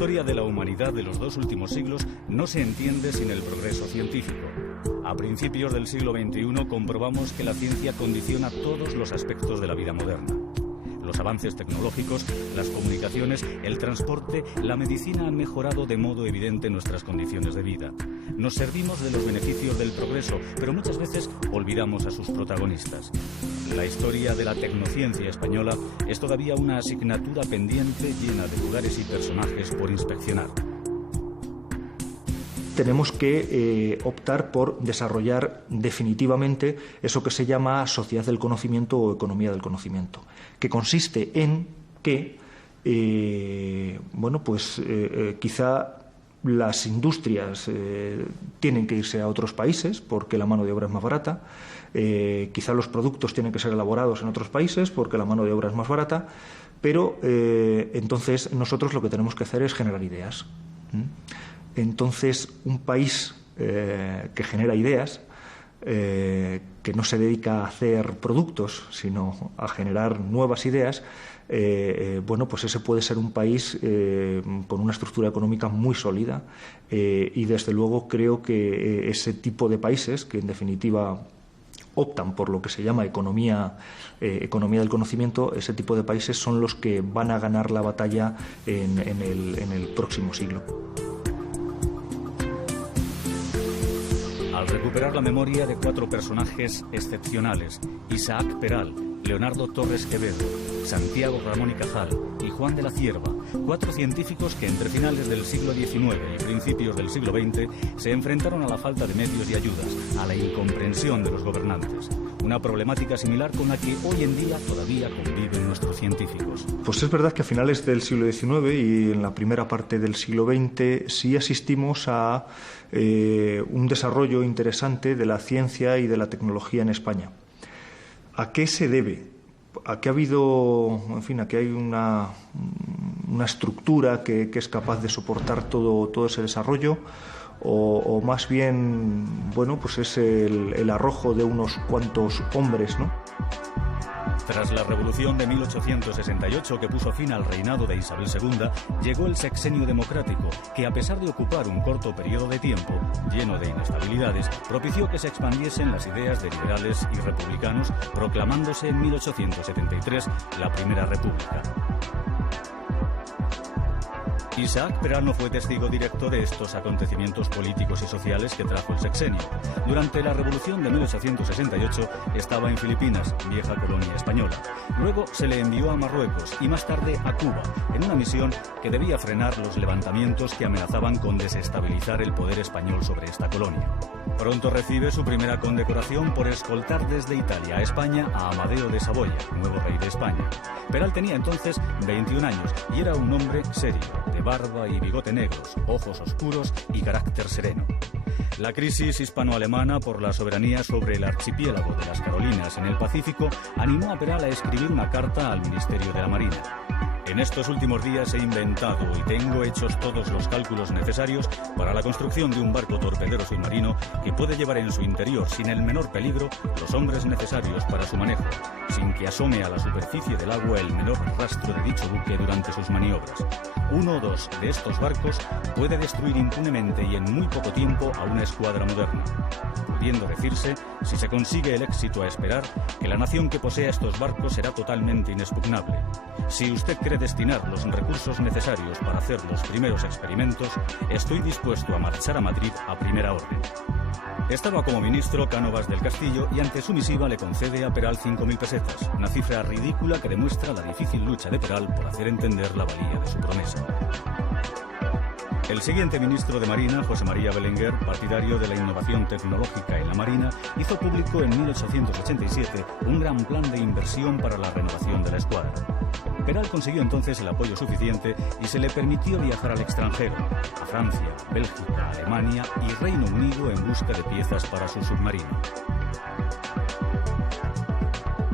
historia de la humanidad de los 2 últimos siglos no se entiende sin el progreso científico. A principios del siglo XXI comprobamos que la ciencia condiciona todos los aspectos de la vida moderna. Los avances tecnológicos, las comunicaciones, el transporte, la medicina han mejorado de modo evidente nuestras condiciones de vida. Nos servimos de los beneficios del progreso, pero muchas veces olvidamos a sus protagonistas. La historia de la tecnociencia española es todavía una asignatura pendiente llena de lugares y personajes por inspeccionar. Tenemos que optar por desarrollar definitivamente eso que se llama sociedad del conocimiento o economía del conocimiento, que consiste en que, quizá las industrias tienen que irse a otros países porque la mano de obra es más barata, quizá los productos tienen que ser elaborados en otros países porque la mano de obra es más barata, pero entonces nosotros lo que tenemos que hacer es generar ideas. Entonces, un país que genera ideas, que no se dedica a hacer productos, sino a generar nuevas ideas, pues ese puede ser un país con una estructura económica muy sólida y, desde luego, creo que ese tipo de países, que en definitiva optan por lo que se llama economía del conocimiento, ese tipo de países son los que van a ganar la batalla en el próximo siglo. Al recuperar la memoria de 4 personajes excepcionales, Isaac Peral, Leonardo Torres Quevedo, Santiago Ramón y Cajal y Juan de la Cierva, 4 científicos que entre finales del siglo XIX y principios del siglo XX se enfrentaron a la falta de medios y ayudas, a la incomprensión de los gobernantes. Una problemática similar con la que hoy en día todavía conviven nuestros científicos. Pues es verdad que a finales del siglo XIX y en la primera parte del siglo XX sí asistimos a un desarrollo interesante de la ciencia y de la tecnología en España. ¿A qué se debe? ¿A qué ha habido, aquí hay una estructura que es capaz de soportar todo ese desarrollo? O más bien, pues es el arrojo de unos cuantos hombres, ¿no? Tras la Revolución de 1868, que puso fin al reinado de Isabel II, llegó el sexenio democrático, que a pesar de ocupar un corto periodo de tiempo, lleno de inestabilidades, propició que se expandiesen las ideas de liberales y republicanos, proclamándose en 1873 la Primera República. Isaac Peral no fue testigo directo de estos acontecimientos políticos y sociales que trajo el sexenio. Durante la Revolución de 1868 estaba en Filipinas, vieja colonia española. Luego se le envió a Marruecos y más tarde a Cuba, en una misión que debía frenar los levantamientos que amenazaban con desestabilizar el poder español sobre esta colonia. Pronto recibe su primera condecoración por escoltar desde Italia a España a Amadeo de Saboya, nuevo rey de España. Peral tenía entonces 21 años y era un hombre serio, de barba y bigote negros, ojos oscuros y carácter sereno. La crisis hispano-alemana por la soberanía sobre el archipiélago de las Carolinas en el Pacífico animó a Peral a escribir una carta al Ministerio de la Marina. En estos últimos días he inventado y tengo hechos todos los cálculos necesarios para la construcción de un barco torpedero submarino que puede llevar en su interior, sin el menor peligro, los hombres necesarios para su manejo, sin que asome a la superficie del agua el menor rastro de dicho buque durante sus maniobras. 1 o 2 de estos barcos puede destruir impunemente y en muy poco tiempo a una escuadra moderna, pudiendo decirse, si se consigue el éxito a esperar, que la nación que posea estos barcos será totalmente inexpugnable. Si usted cree destinar los recursos necesarios para hacer los primeros experimentos, estoy dispuesto a marchar a Madrid a primera orden. Estaba como ministro Cánovas del Castillo y ante su misiva le concede a Peral 5.000 pesetas, una cifra ridícula que demuestra la difícil lucha de Peral por hacer entender la valía de su promesa. El siguiente ministro de Marina, José María Belenguer, partidario de la innovación tecnológica en la Marina, hizo público en 1887 un gran plan de inversión para la renovación de la escuadra. Peral consiguió entonces el apoyo suficiente y se le permitió viajar al extranjero, a Francia, Bélgica, Alemania y Reino Unido en busca de piezas para su submarino.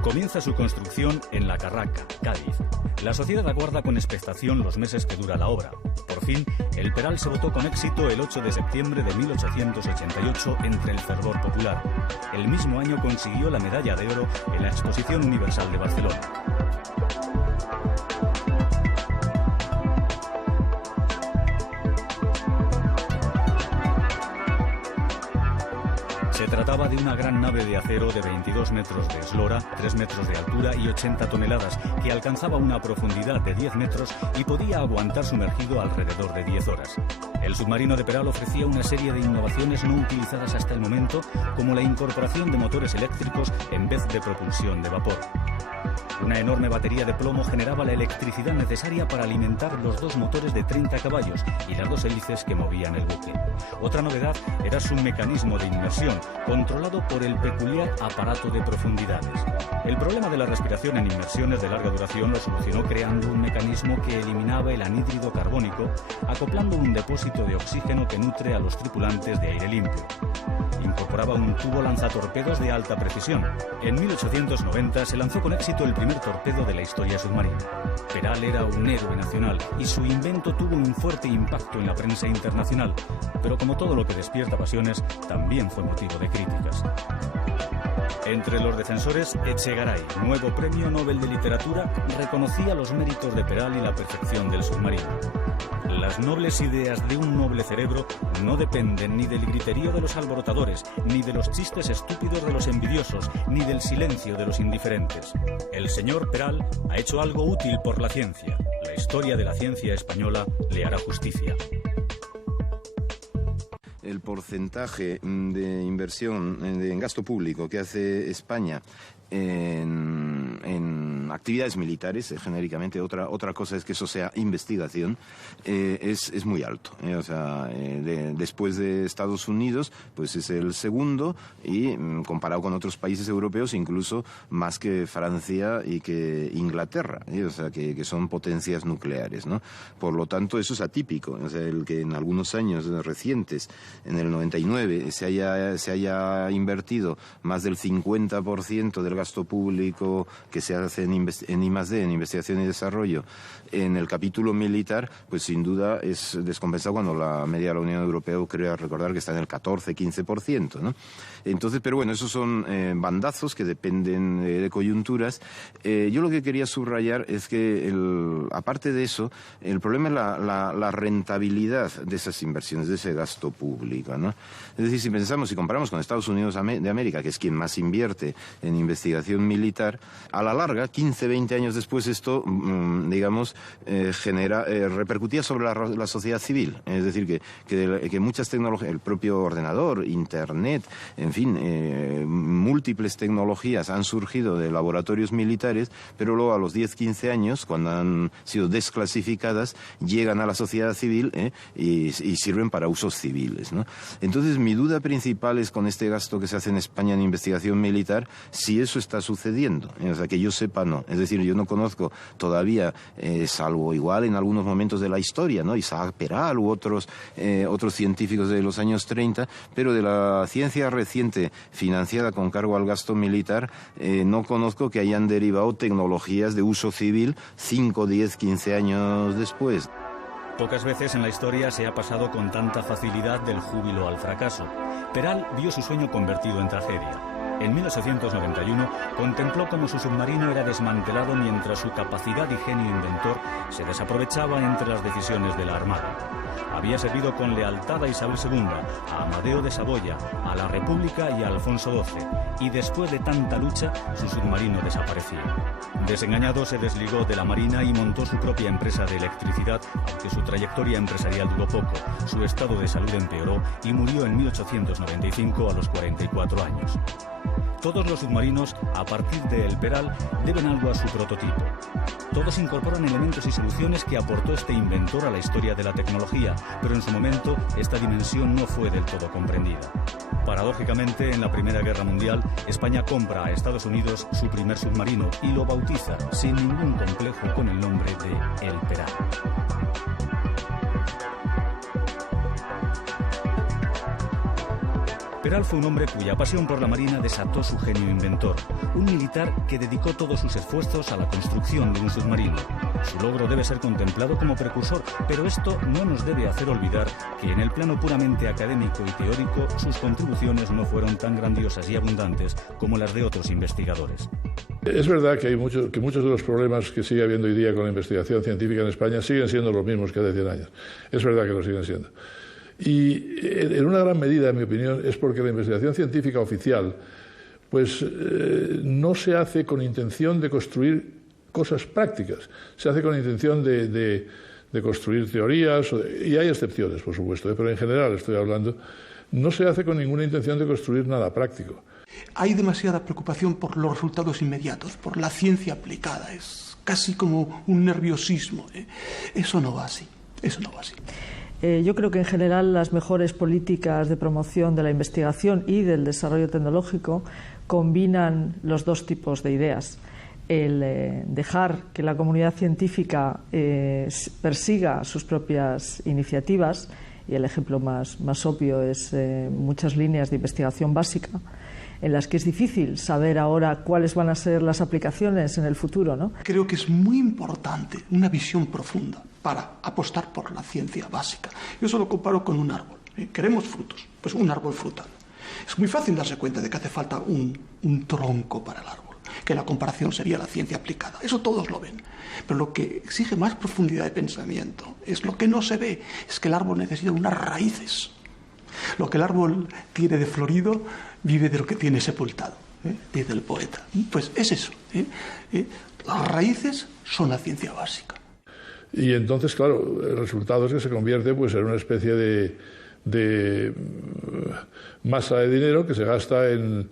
Comienza su construcción en La Carraca, Cádiz. La sociedad aguarda con expectación los meses que dura la obra. Por fin, el Peral se votó con éxito el 8 de septiembre de 1888 entre el fervor popular. El mismo año consiguió la medalla de oro en la Exposición Universal de Barcelona. Se trataba de una gran nave de acero de 22 metros de eslora, 3 metros de altura y 80 toneladas, que alcanzaba una profundidad de 10 metros y podía aguantar sumergido alrededor de 10 horas. El submarino de Peral ofrecía una serie de innovaciones no utilizadas hasta el momento, como la incorporación de motores eléctricos en vez de propulsión de vapor. Una enorme batería de plomo generaba la electricidad necesaria para alimentar los 2 motores de 30 caballos y las 2 hélices que movían el buque. Otra novedad era su mecanismo de inmersión, controlado por el peculiar aparato de profundidades. El problema de la respiración en inmersiones de larga duración lo solucionó creando un mecanismo que eliminaba el anhídrido carbónico, acoplando un depósito de oxígeno que nutre a los tripulantes de aire limpio. Incorporaba un tubo lanzatorpedos de alta precisión. En 1890 se lanzó con éxito el primer torpedo de la historia submarina. Peral era un héroe nacional y su invento tuvo un fuerte impacto en la prensa internacional, pero como todo lo que despierta pasiones, también fue motivo de críticas. Entre los defensores, Echegaray, nuevo Premio Nobel de Literatura, reconocía los méritos de Peral y la perfección del submarino. Las nobles ideas de un noble cerebro no dependen ni del griterío de los alborotadores, ni de los chistes estúpidos de los envidiosos, ni del silencio de los indiferentes. El señor Peral ha hecho algo útil por la ciencia. La historia de la ciencia española le hará justicia. El porcentaje de inversión en gasto público que hace España en actividades militares, genéricamente, otra cosa es que eso sea investigación, es muy alto. O sea, después de Estados Unidos, pues es el segundo y comparado con otros países europeos, incluso más que Francia y que Inglaterra, o sea, que son potencias nucleares, ¿no? Por lo tanto, eso es atípico. O sea, el que en algunos años recientes, en el 99, se haya invertido más del 50% del gasto público que se hace en I+D, en investigación y desarrollo, en el capítulo militar, pues sin duda es descompensado cuando la media de la Unión Europea, creo recordar que está en el 14-15%, ¿no? Entonces, pero bueno, esos son bandazos que dependen de coyunturas. Yo lo que quería subrayar es que, aparte de eso, el problema es la rentabilidad de esas inversiones, de ese gasto público, ¿no? Es decir, si comparamos con Estados Unidos de América, que es quien más invierte en investigación militar, a la larga, 15-20 años después, esto, digamos, repercutía sobre la sociedad civil. Es decir, que muchas tecnologías, el propio ordenador, Internet, en fin, múltiples tecnologías han surgido de laboratorios militares, pero luego a los 10-15 años, cuando han sido desclasificadas, llegan a la sociedad civil y sirven para usos civiles, ¿no? Entonces, mi duda principal es con este gasto que se hace en España en investigación militar, si eso está sucediendo. O sea, que yo sepa, no. Es decir, yo no conozco todavía, salvo igual en algunos momentos de la historia, ¿no? Isaac Peral u otros científicos de los años 30, pero de la ciencia reciente financiada con cargo al gasto militar, no conozco que hayan derivado tecnologías de uso civil 5, 10, 15 años después. Pocas veces en la historia se ha pasado con tanta facilidad del júbilo al fracaso. Peral vio su sueño convertido en tragedia. En 1891 contempló cómo su submarino era desmantelado mientras su capacidad y genio inventor se desaprovechaba entre las decisiones de la Armada. Había servido con lealtad a Isabel II, a Amadeo de Saboya, a la República y a Alfonso XII, y después de tanta lucha, su submarino desaparecía. Desengañado, se desligó de la Marina y montó su propia empresa de electricidad, aunque su trayectoria empresarial duró poco. Su estado de salud empeoró y murió en 1895 a los 44 años. Todos los submarinos, a partir de El Peral, deben algo a su prototipo. Todos incorporan elementos y soluciones que aportó este inventor a la historia de la tecnología, pero en su momento esta dimensión no fue del todo comprendida. Paradójicamente, en la Primera Guerra Mundial, España compra a Estados Unidos su primer submarino y lo bautiza, sin ningún complejo, con el nombre de El Peral. Peral fue un hombre cuya pasión por la marina desató su genio inventor, un militar que dedicó todos sus esfuerzos a la construcción de un submarino. Su logro debe ser contemplado como precursor, pero esto no nos debe hacer olvidar que en el plano puramente académico y teórico sus contribuciones no fueron tan grandiosas y abundantes como las de otros investigadores. Es verdad que muchos de los problemas que sigue habiendo hoy día con la investigación científica en España siguen siendo los mismos que hace 100 años. Es verdad que lo siguen siendo. Y en una gran medida, en mi opinión, es porque la investigación científica oficial pues no se hace con intención de construir cosas prácticas, se hace con intención de construir teorías, y hay excepciones, por supuesto, pero en general estoy hablando, no se hace con ninguna intención de construir nada práctico. Hay demasiada preocupación por los resultados inmediatos, por la ciencia aplicada, es casi como un nerviosismo. Eso no va así, eso no va así. Yo creo que en general las mejores políticas de promoción de la investigación y del desarrollo tecnológico combinan los dos tipos de ideas. El dejar que la comunidad científica persiga sus propias iniciativas, y el ejemplo más obvio es muchas líneas de investigación básica, en las que es difícil saber ahora cuáles van a ser las aplicaciones en el futuro, ¿no? Creo que es muy importante una visión profunda para apostar por la ciencia básica. Yo eso lo comparo con un árbol. Queremos frutos, pues un árbol frutal. Es muy fácil darse cuenta de que hace falta un tronco para el árbol, que la comparación sería la ciencia aplicada. Eso todos lo ven. Pero lo que exige más profundidad de pensamiento es lo que no se ve, es que el árbol necesita unas raíces. Lo que el árbol tiene de florido vive de lo que tiene sepultado, dice el poeta. Pues es eso. Las raíces son la ciencia básica. Y entonces, claro, el resultado es que se convierte pues, en una especie de masa de dinero que se gasta en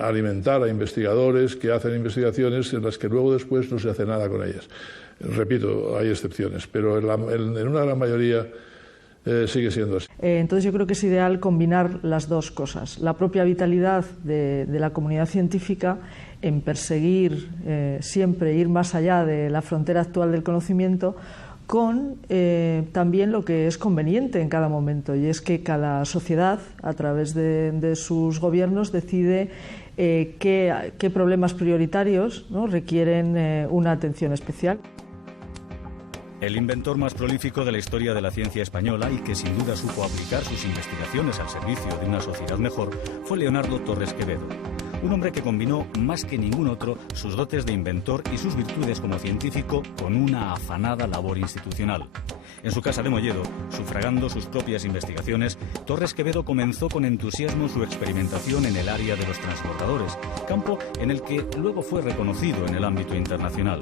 alimentar a investigadores que hacen investigaciones en las que luego después no se hace nada con ellas. Repito, hay excepciones, pero en una gran mayoría sigue siendo así. Entonces yo creo que es ideal combinar las dos cosas. La propia vitalidad de la comunidad científica en perseguir siempre ir más allá de la frontera actual del conocimiento, con también lo que es conveniente en cada momento, y es que cada sociedad, a través de sus gobiernos, decide qué problemas prioritarios, ¿no?, requieren una atención especial. El inventor más prolífico de la historia de la ciencia española y que sin duda supo aplicar sus investigaciones al servicio de una sociedad mejor fue Leonardo Torres Quevedo. Un hombre que combinó más que ningún otro sus dotes de inventor y sus virtudes como científico con una afanada labor institucional. En su casa de Molledo, sufragando sus propias investigaciones, Torres Quevedo comenzó con entusiasmo su experimentación en el área de los transbordadores, campo en el que luego fue reconocido en el ámbito internacional.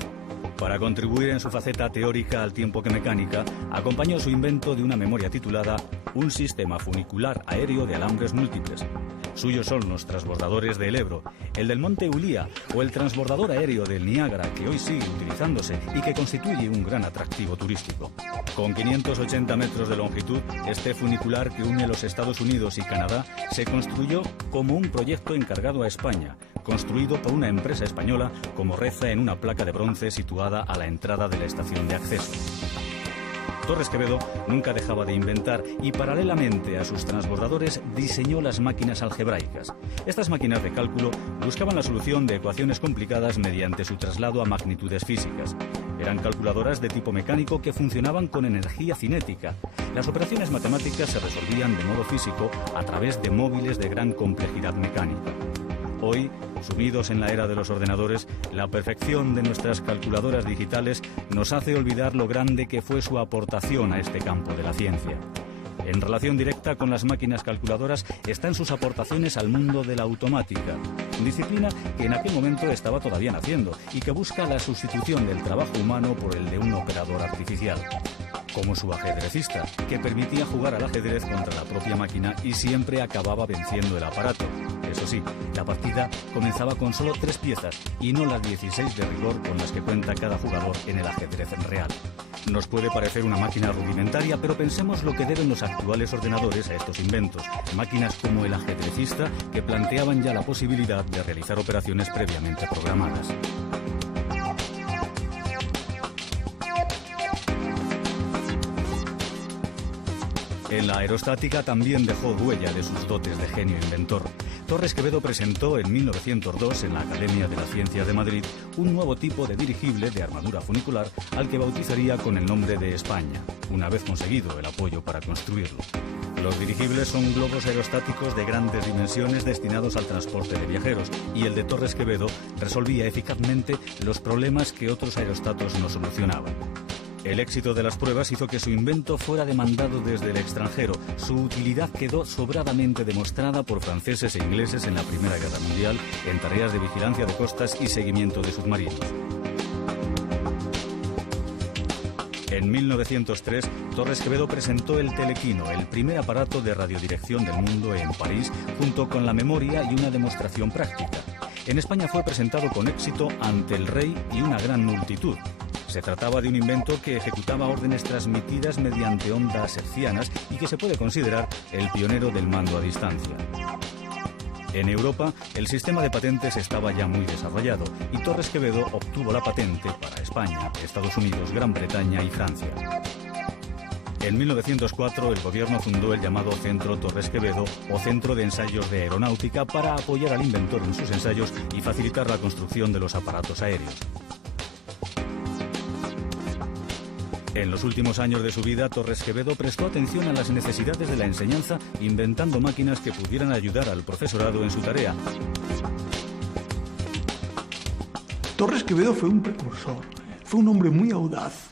Para contribuir en su faceta teórica al tiempo que mecánica, acompañó su invento de una memoria titulada Un sistema funicular aéreo de alambres múltiples. Suyos son los transbordadores del Ebro, el del Monte Ulía o el transbordador aéreo del Niágara, que hoy sigue utilizándose y que constituye un gran atractivo turístico. Con 580 metros de longitud, este funicular que une los Estados Unidos y Canadá se construyó como un proyecto encargado a España, construido por una empresa española, como reza en una placa de bronce situada a la entrada de la estación de acceso. Torres Quevedo nunca dejaba de inventar y paralelamente a sus transbordadores diseñó las máquinas algebraicas. Estas máquinas de cálculo buscaban la solución de ecuaciones complicadas mediante su traslado a magnitudes físicas. Eran calculadoras de tipo mecánico que funcionaban con energía cinética. Las operaciones matemáticas se resolvían de modo físico a través de móviles de gran complejidad mecánica. Hoy, sumidos en la era de los ordenadores, la perfección de nuestras calculadoras digitales nos hace olvidar lo grande que fue su aportación a este campo de la ciencia. En relación directa con las máquinas calculadoras están sus aportaciones al mundo de la automática, disciplina que en aquel momento estaba todavía naciendo y que busca la sustitución del trabajo humano por el de un operador artificial. Como su ajedrecista, que permitía jugar al ajedrez contra la propia máquina y siempre acababa venciendo el aparato. Eso sí, la partida comenzaba con solo 3 piezas y no las 16 de rigor con las que cuenta cada jugador en el ajedrez real. Nos puede parecer una máquina rudimentaria, pero pensemos lo que deben los actuales ordenadores a estos inventos. Máquinas como el ajedrecista que planteaban ya la posibilidad de realizar operaciones previamente programadas. En la aerostática también dejó huella de sus dotes de genio inventor. Torres Quevedo presentó en 1902 en la Academia de las Ciencias de Madrid un nuevo tipo de dirigible de armadura funicular al que bautizaría con el nombre de España, una vez conseguido el apoyo para construirlo. Los dirigibles son globos aerostáticos de grandes dimensiones destinados al transporte de viajeros, y el de Torres Quevedo resolvía eficazmente los problemas que otros aerostatos no solucionaban. El éxito de las pruebas hizo que su invento fuera demandado desde el extranjero. Su utilidad quedó sobradamente demostrada por franceses e ingleses en la Primera Guerra Mundial en tareas de vigilancia de costas y seguimiento de submarinos. En 1903, Torres Quevedo presentó el telequino, el primer aparato de radiodirección del mundo en París, junto con la memoria y una demostración práctica. En España fue presentado con éxito ante el rey y una gran multitud. Se trataba de un invento que ejecutaba órdenes transmitidas mediante ondas hertzianas y que se puede considerar el pionero del mando a distancia. En Europa, el sistema de patentes estaba ya muy desarrollado y Torres Quevedo obtuvo la patente para España, Estados Unidos, Gran Bretaña y Francia. En 1904, el gobierno fundó el llamado Centro Torres Quevedo o Centro de Ensayos de Aeronáutica para apoyar al inventor en sus ensayos y facilitar la construcción de los aparatos aéreos. En los últimos años de su vida, Torres Quevedo prestó atención a las necesidades de la enseñanza, inventando máquinas que pudieran ayudar al profesorado en su tarea. Torres Quevedo fue un precursor, fue un hombre muy audaz.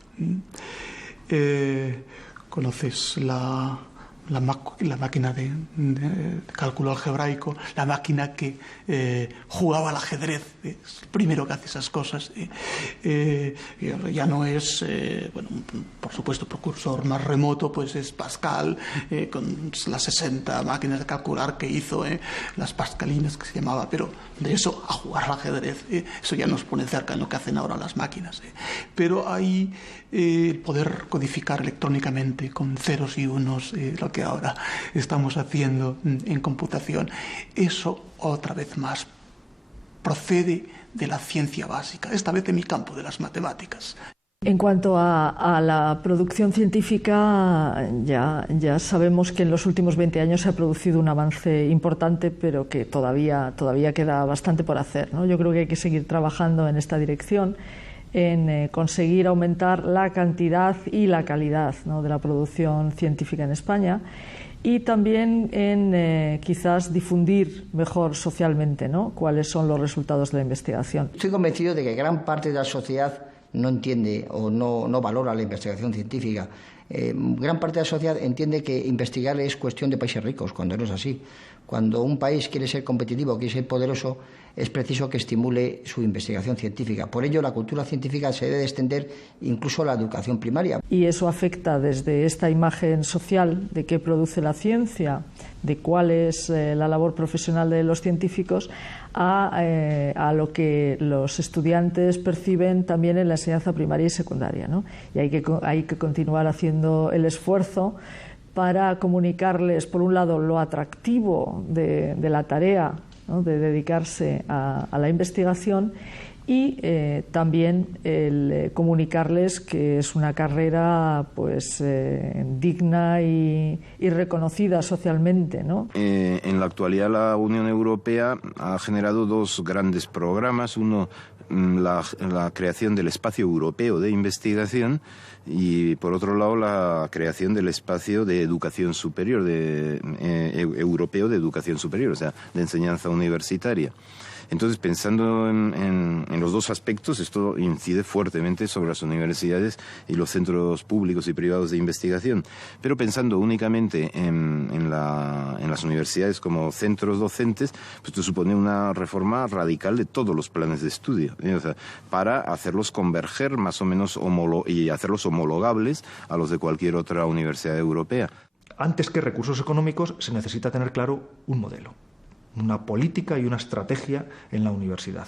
Conoces la máquina de cálculo algebraico, la máquina que jugaba al ajedrez, es el primero que hace esas cosas. Ya no es, bueno, por supuesto, precursor más remoto, pues es Pascal, con las 60 máquinas de calcular que hizo, las pascalinas que se llamaba, pero de eso a jugar al ajedrez, eso ya nos pone cerca en lo que hacen ahora las máquinas. Pero hay el poder codificar electrónicamente con ceros y unos, lo que ahora estamos haciendo en computación, eso otra vez más procede de la ciencia básica, esta vez de mi campo, de las matemáticas. En cuanto a la producción científica, ya sabemos que en los últimos 20 años se ha producido un avance importante, pero que todavía queda bastante por hacer, ¿no? Yo creo que hay que seguir trabajando en esta dirección, en conseguir aumentar la cantidad y la calidad, ¿no?, de la producción científica en España, y también en quizás difundir mejor socialmente, ¿no?, cuáles son los resultados de la investigación. Estoy convencido de que gran parte de la sociedad no entiende o no valora la investigación científica. Gran parte de la sociedad entiende que investigar es cuestión de países ricos, cuando no es así. Cuando un país quiere ser competitivo, quiere ser poderoso, es preciso que estimule su investigación científica. Por ello, la cultura científica se debe extender incluso a la educación primaria. Y eso afecta desde esta imagen social de qué produce la ciencia, de cuál es la labor profesional de los científicos, a lo que los estudiantes perciben también en la enseñanza primaria y secundaria, ¿no? Y hay que continuar haciendo el esfuerzo para comunicarles, por un lado, lo atractivo de la tarea, ¿no?, de dedicarse a la investigación, y también el comunicarles que es una carrera pues digna y reconocida socialmente, ¿no? En la actualidad la Unión Europea ha generado dos grandes programas. Uno, la creación del espacio europeo de investigación, y por otro lado la creación del espacio de educación superior, europeo de educación superior, o sea, de enseñanza universitaria. Entonces, pensando en los dos aspectos, esto incide fuertemente sobre las universidades y los centros públicos y privados de investigación. Pero pensando únicamente en las universidades como centros docentes, pues esto supone una reforma radical de todos los planes de estudio, o sea, para hacerlos converger más o menos y hacerlos homologables a los de cualquier otra universidad europea. Antes que recursos económicos, se necesita tener claro un modelo, una política y una estrategia en la universidad.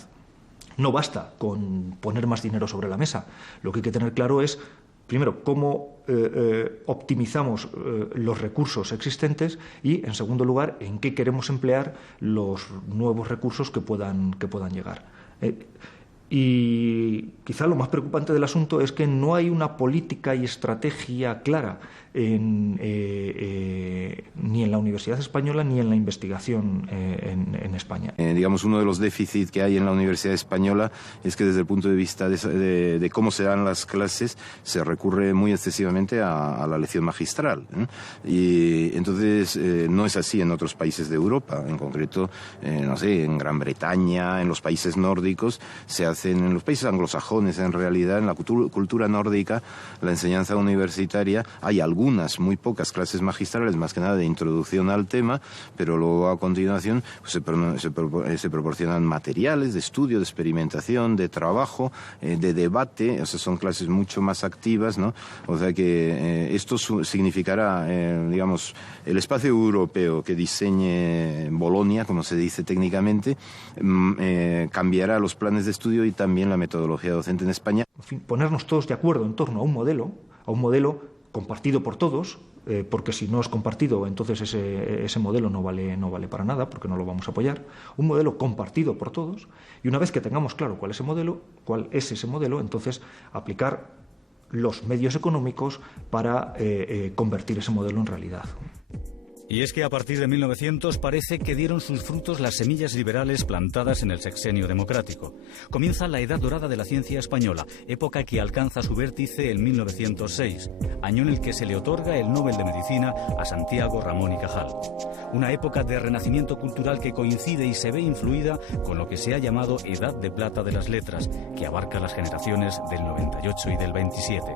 No basta con poner más dinero sobre la mesa. Lo que hay que tener claro es, primero, cómo optimizamos los recursos existentes y, en segundo lugar, en qué queremos emplear los nuevos recursos que puedan llegar. Y quizá lo más preocupante del asunto es que no hay una política y estrategia clara ni en la Universidad Española ni en la investigación en España. Digamos, uno de los déficits que hay en la Universidad Española es que desde el punto de vista de cómo se dan las clases se recurre muy excesivamente a la lección magistral, y entonces no es así en otros países de Europa, en concreto, no sé, en Gran Bretaña, en los países nórdicos, se hacen, en los países anglosajones en realidad, en la cultura nórdica, la enseñanza universitaria, hay algunas, muy pocas clases magistrales, más que nada de introducción al tema, pero luego a continuación pues, se proporcionan materiales de estudio, de experimentación, de trabajo, de debate, o sea, son clases mucho más activas, ¿no? O sea que esto significará, digamos, el espacio europeo que diseñe Bolonia, como se dice técnicamente, cambiará los planes de estudio y también la metodología docente en España. En fin, ponernos todos de acuerdo en torno a un modelo compartido por todos, porque si no es compartido, entonces ese modelo no vale para nada, porque no lo vamos a apoyar. Un modelo compartido por todos, y una vez que tengamos claro cuál es ese modelo, entonces aplicar los medios económicos para convertir ese modelo en realidad. Y es que a partir de 1900 parece que dieron sus frutos las semillas liberales plantadas en el sexenio democrático. Comienza la edad dorada de la ciencia española, época que alcanza su vértice en 1906, año en el que se le otorga el Nobel de Medicina a Santiago Ramón y Cajal. Una época de renacimiento cultural que coincide y se ve influida con lo que se ha llamado Edad de Plata de las Letras, que abarca las generaciones del 98 y del 27.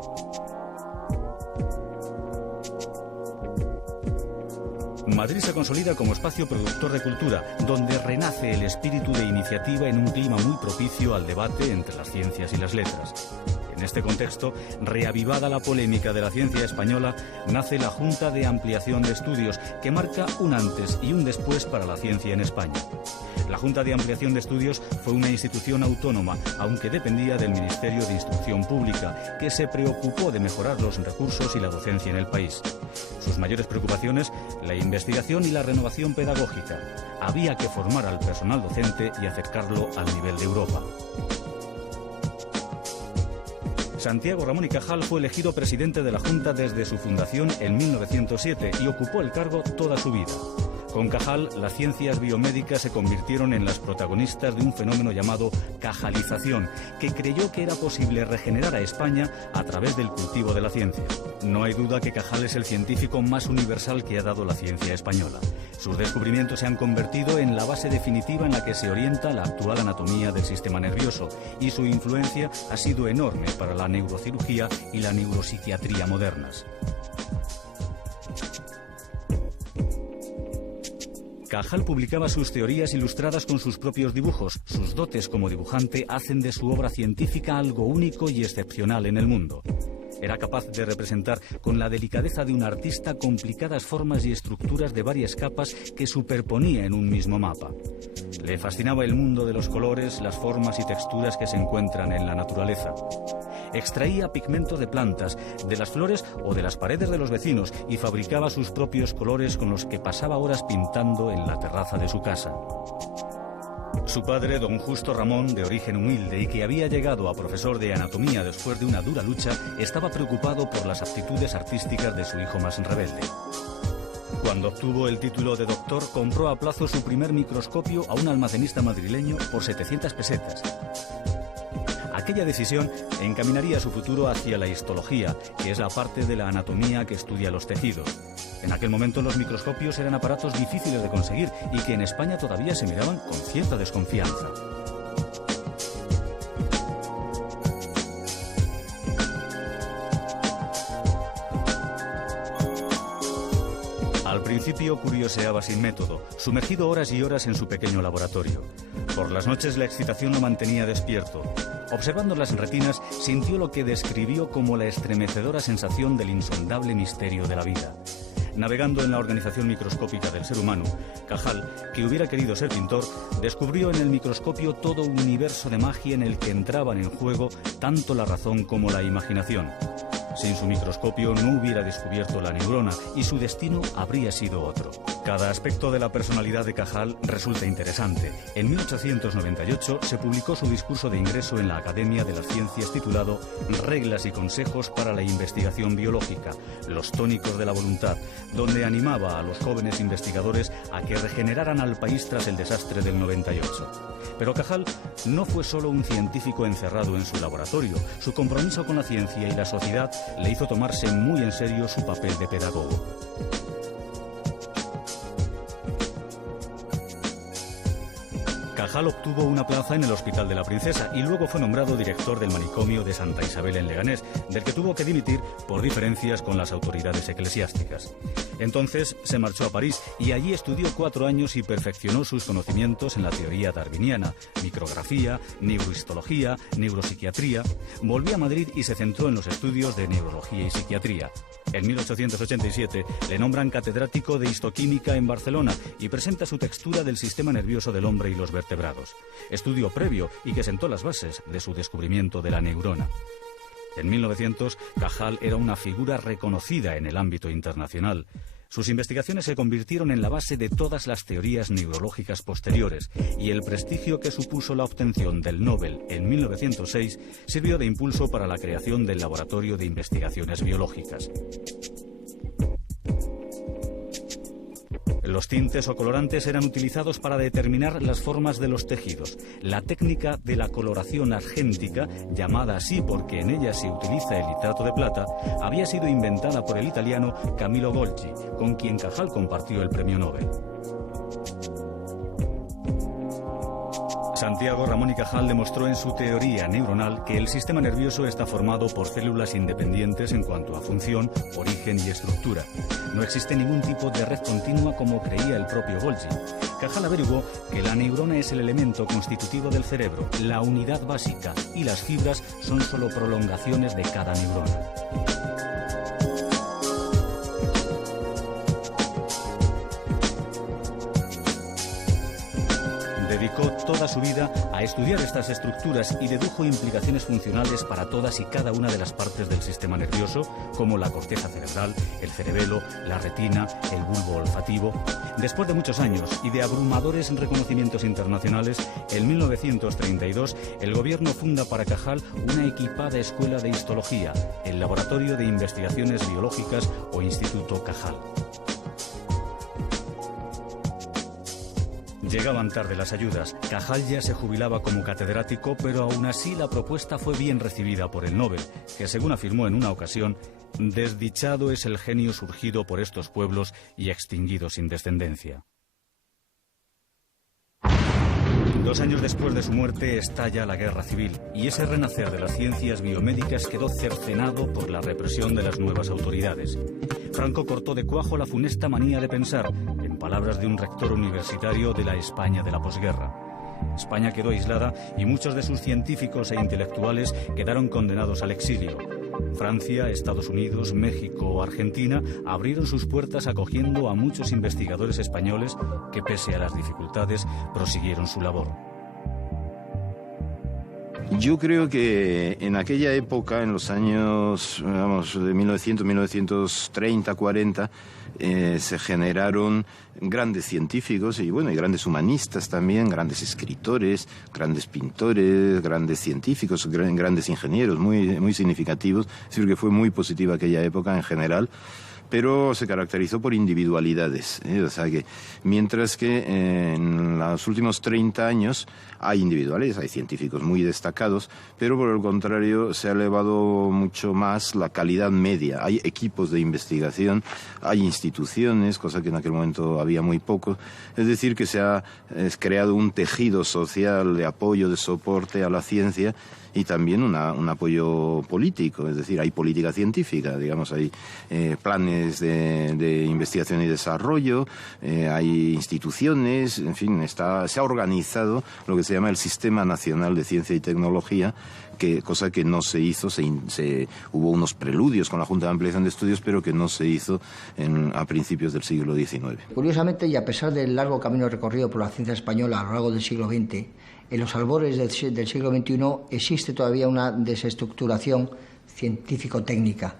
Madrid se consolida como espacio productor de cultura, donde renace el espíritu de iniciativa en un clima muy propicio al debate entre las ciencias y las letras. En este contexto, reavivada la polémica de la ciencia española, nace la Junta de Ampliación de Estudios, que marca un antes y un después para la ciencia en España. La Junta de Ampliación de Estudios fue una institución autónoma, aunque dependía del Ministerio de Instrucción Pública, que se preocupó de mejorar los recursos y la docencia en el país. Sus mayores preocupaciones, la investigación y la renovación pedagógica. Había que formar al personal docente y acercarlo al nivel de Europa. Santiago Ramón y Cajal fue elegido presidente de la Junta desde su fundación en 1907 y ocupó el cargo toda su vida. Con Cajal, las ciencias biomédicas se convirtieron en las protagonistas de un fenómeno llamado cajalización, que creyó que era posible regenerar a España a través del cultivo de la ciencia. No hay duda que Cajal es el científico más universal que ha dado la ciencia española. Sus descubrimientos se han convertido en la base definitiva en la que se orienta la actual anatomía del sistema nervioso, y su influencia ha sido enorme para la neurocirugía y la neuropsiquiatría modernas. Cajal publicaba sus teorías ilustradas con sus propios dibujos. Sus dotes como dibujante hacen de su obra científica algo único y excepcional en el mundo. Era capaz de representar con la delicadeza de un artista complicadas formas y estructuras de varias capas que superponía en un mismo mapa. Le fascinaba el mundo de los colores, las formas y texturas que se encuentran en la naturaleza. Extraía pigmentos de plantas, de las flores o de las paredes de los vecinos y fabricaba sus propios colores con los que pasaba horas pintando en la terraza de su casa. Su padre, don Justo Ramón, de origen humilde y que había llegado a profesor de anatomía después de una dura lucha, estaba preocupado por las aptitudes artísticas de su hijo más rebelde. Cuando obtuvo el título de doctor, compró a plazo su primer microscopio a un almacenista madrileño por 700 pesetas. Aquella decisión encaminaría su futuro hacia la histología, que es la parte de la anatomía que estudia los tejidos. En aquel momento los microscopios eran aparatos difíciles de conseguir y que en España todavía se miraban con cierta desconfianza. Al principio curioseaba sin método, sumergido horas y horas en su pequeño laboratorio. Por las noches la excitación lo mantenía despierto. Observando las retinas, sintió lo que describió como la estremecedora sensación del insondable misterio de la vida. Navegando en la organización microscópica del ser humano, Cajal, que hubiera querido ser pintor, descubrió en el microscopio todo un universo de magia en el que entraban en juego tanto la razón como la imaginación. Sin su microscopio no hubiera descubierto la neurona y su destino habría sido otro. Cada aspecto de la personalidad de Cajal resulta interesante. En 1898 se publicó su discurso de ingreso en la Academia de las Ciencias titulado Reglas y consejos para la investigación biológica, los tónicos de la voluntad, donde animaba a los jóvenes investigadores a que regeneraran al país tras el desastre del 98. Pero Cajal no fue solo un científico encerrado en su laboratorio. Su compromiso con la ciencia y la sociedad le hizo tomarse muy en serio su papel de pedagogo. Cajal obtuvo una plaza en el Hospital de la Princesa y luego fue nombrado director del manicomio de Santa Isabel en Leganés, del que tuvo que dimitir por diferencias con las autoridades eclesiásticas. Entonces se marchó a París y allí estudió 4 años y perfeccionó sus conocimientos en la teoría darwiniana, micrografía, neurohistología, neuropsiquiatría. Volvió a Madrid y se centró en los estudios de neurología y psiquiatría. En 1887 le nombran catedrático de histoquímica en Barcelona y presenta su textura del sistema nervioso del hombre y los vertebrados, estudio previo y que sentó las bases de su descubrimiento de la neurona. En 1900, Cajal era una figura reconocida en el ámbito internacional. Sus investigaciones se convirtieron en la base de todas las teorías neurológicas posteriores y el prestigio que supuso la obtención del Nobel en 1906 sirvió de impulso para la creación del Laboratorio de Investigaciones Biológicas. Los tintes o colorantes eran utilizados para determinar las formas de los tejidos. La técnica de la coloración argéntica, llamada así porque en ella se utiliza el nitrato de plata, había sido inventada por el italiano Camillo Golgi, con quien Cajal compartió el premio Nobel. Santiago Ramón y Cajal demostró en su teoría neuronal que el sistema nervioso está formado por células independientes en cuanto a función, origen y estructura. No existe ningún tipo de red continua como creía el propio Golgi. Cajal averiguó que la neurona es el elemento constitutivo del cerebro, la unidad básica, y las fibras son solo prolongaciones de cada neurona. Dedicó toda su vida a estudiar estas estructuras y dedujo implicaciones funcionales para todas y cada una de las partes del sistema nervioso, como la corteza cerebral, el cerebelo, la retina, el bulbo olfativo. Después de muchos años y de abrumadores reconocimientos internacionales, en 1932 el gobierno funda para Cajal una equipada escuela de histología, el Laboratorio de Investigaciones Biológicas o Instituto Cajal. Llegaban tarde las ayudas. Cajal ya se jubilaba como catedrático, pero aún así la propuesta fue bien recibida por el Nobel, que según afirmó en una ocasión, desdichado es el genio surgido por estos pueblos y extinguido sin descendencia. 2 años después de su muerte estalla la guerra civil y ese renacer de las ciencias biomédicas quedó cercenado por la represión de las nuevas autoridades. Franco cortó de cuajo la funesta manía de pensar, en palabras de un rector universitario de la España de la posguerra. España quedó aislada y muchos de sus científicos e intelectuales quedaron condenados al exilio. Francia, Estados Unidos, México o Argentina abrieron sus puertas acogiendo a muchos investigadores españoles que, pese a las dificultades, prosiguieron su labor. Yo creo que en aquella época, en los años, de 1900, 1930, 40, se generaron grandes científicos y grandes humanistas también, grandes escritores, grandes pintores, grandes científicos, grandes ingenieros, muy significativos. Es decir, que fue muy positiva aquella época en general, pero se caracterizó por individualidades. O sea que, mientras que en los últimos 30 años hay individuales, hay científicos muy destacados, pero por el contrario se ha elevado mucho más la calidad media. Hay equipos de investigación, hay instituciones, cosa que en aquel momento había muy poco. Es decir, que se ha creado un tejido social de apoyo, de soporte a la ciencia, y también un apoyo político, es decir, hay política científica, digamos, hay planes de investigación y desarrollo, hay instituciones, en fin, se ha organizado lo que se llama el Sistema Nacional de Ciencia y Tecnología, cosa que no se hizo, hubo unos preludios con la Junta de Ampliación de Estudios, pero que no se hizo a principios del siglo XIX. Curiosamente, y a pesar del largo camino recorrido por la ciencia española a lo largo del siglo XX, en los albores del siglo XXI existe todavía una desestructuración científico-técnica.